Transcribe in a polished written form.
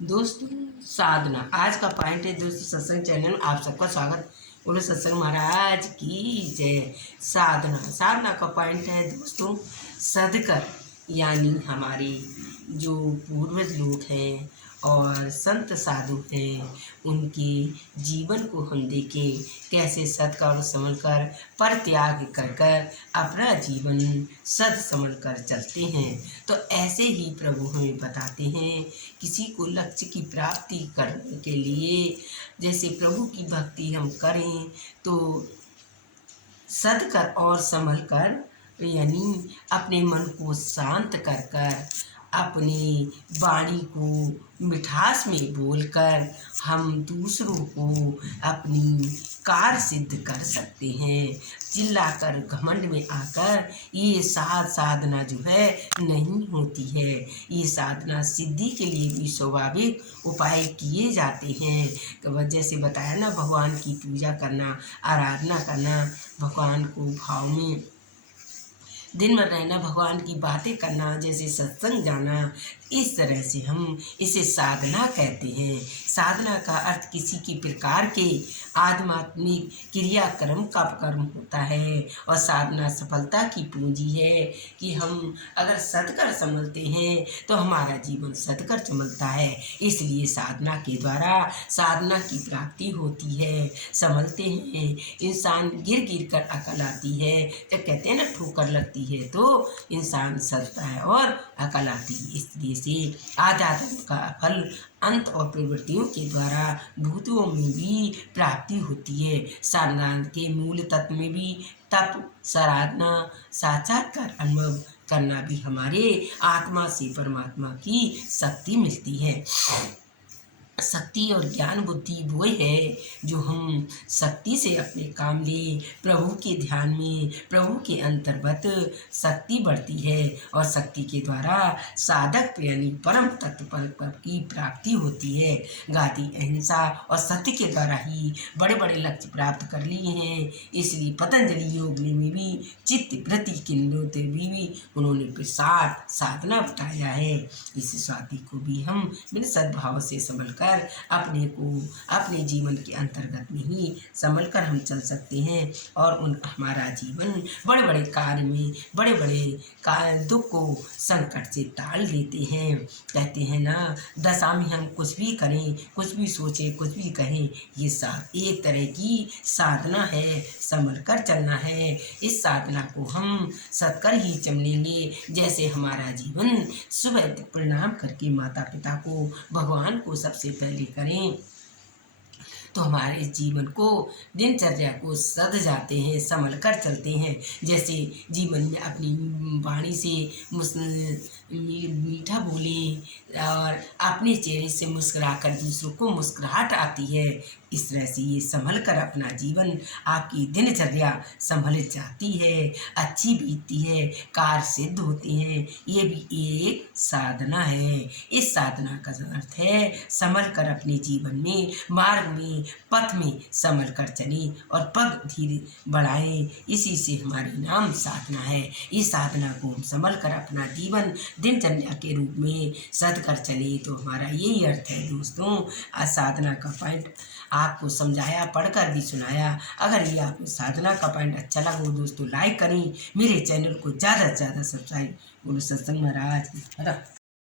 दोस्तों, साधना आज का पॉइंट है। दोस्तों, सत्संग चैनल में आप सबका स्वागत। बोलो सत्संग महाराज की जय। साधना का पॉइंट है दोस्तों, सदकर, यानी हमारे जो पूर्वज लोग हैं और संत साधु हैं, उनके जीवन को हम देखें कैसे सत्कर और संभल कर परित्याग कर कर अपना जीवन सद संभल कर चलते हैं। तो ऐसे ही प्रभु हमें बताते हैं, किसी को लक्ष्य की प्राप्ति करने के लिए जैसे प्रभु की भक्ति हम करें तो सदकर और संभल कर, यानी अपने मन को शांत कर कर, अपनी वाणी को मिठास में बोलकर हम दूसरों को अपनी कार्य सिद्ध कर सकते हैं। चिल्लाकर घमंड में आकर ये साधना जो है नहीं होती है। ये साधना सिद्धि के लिए भी स्वाभाविक उपाय किए जाते हैं। जैसे बताया ना, भगवान की पूजा करना, आराधना करना, भगवान को भाव में दिन भर रहना, भगवान की बातें करना, जैसे सत्संग जाना, इस तरह से हम इसे साधना कहते हैं। साधना का अर्थ किसी की प्रकार के आध्यात्मिक क्रियाक्रम का कर्म होता है और साधना सफलता की पूंजी है कि हम अगर सदकर संभलते हैं तो हमारा जीवन सदकर चमकता है। इसलिए साधना के द्वारा साधना की प्राप्ति होती है। संभलते हैं, इंसान गिर गिर कर अकल आती है। जब कहते हैं ना ठोकर लगती है तो इंसान सदता है और अकल आती है। इसलिए से आध्यात्म का फल अंत और प्रवृत्तियों के द्वारा भूतों में भी प्राप्ति होती है। साधना के मूल तत्व में भी तप, साधना, साक्षात्कार अनुभव करना भी हमारे आत्मा से परमात्मा की शक्ति मिलती है। शक्ति और ज्ञान बुद्धि वो है जो हम शक्ति से अपने काम ले, प्रभु के ध्यान में, प्रभु के अंतर्गत शक्ति बढ़ती है और शक्ति के द्वारा साधक यानी परम तत्व पर की प्राप्ति होती है। गादी अहिंसा और सत्य के द्वारा ही बड़े बड़े लक्ष्य प्राप्त कर लिए हैं। इसलिए पतंजलि योग में भी चित्त वृत्ति के भी उन्होंने प्रसाद साधना बताया है। इस स्वाति को भी हम बिना सद्भाव से संभल कर अपने को अपने जीवन के अंतर्गत में ही संभल कर हम चल सकते हैं और हमारा जीवन बड़े बड़े कार्य में, बड़े बड़े दुख को संकट से टाल देते हैं। कहते हैं ना, दशा में हम कुछ भी करें, कुछ भी सोचें, कुछ भी कहें, ये एक तरह की साधना है, संभल कर चलना है। इस साधना को हम सत्कर ही चलेंगे। जैसे हमारा जीवन सुबह प्रणाम करके माता पिता को, भगवान को सबसे पहले करें तो हमारे जीवन को, दिनचर्या को सध जाते हैं, संभल कर चलते हैं। जैसे जीवन में अपनी वाणी से मीठा बोले और अपने चेहरे से मुस्कुराकर दूसरों को मुस्कुराहट आती है। इस तरह से ये संभल कर अपना जीवन, आपकी दिनचर्या संभल जाती है, अच्छी बीतती है, कार्य सिद्ध होते हैं। ये भी एक साधना है। इस साधना का अर्थ है संभल कर अपने जीवन में, मार्ग में, पथ में संभल कर चले और पग धीरे बढ़ाए। इसी से हमारी नाम साधना है। इस साधना को हम संभल कर अपना जीवन दिनचर्या के रूप में सद कर चले तो हमारा यही अर्थ है। दोस्तों, आज साधना का पॉइंट आपको समझाया, पढ़कर भी सुनाया। अगर ये आपको साधना का पॉइंट अच्छा लगा हो दोस्तों, लाइक करें, मेरे चैनल को ज़्यादा से ज़्यादा सब्सक्राइब। बोलो सत्संग महाराज।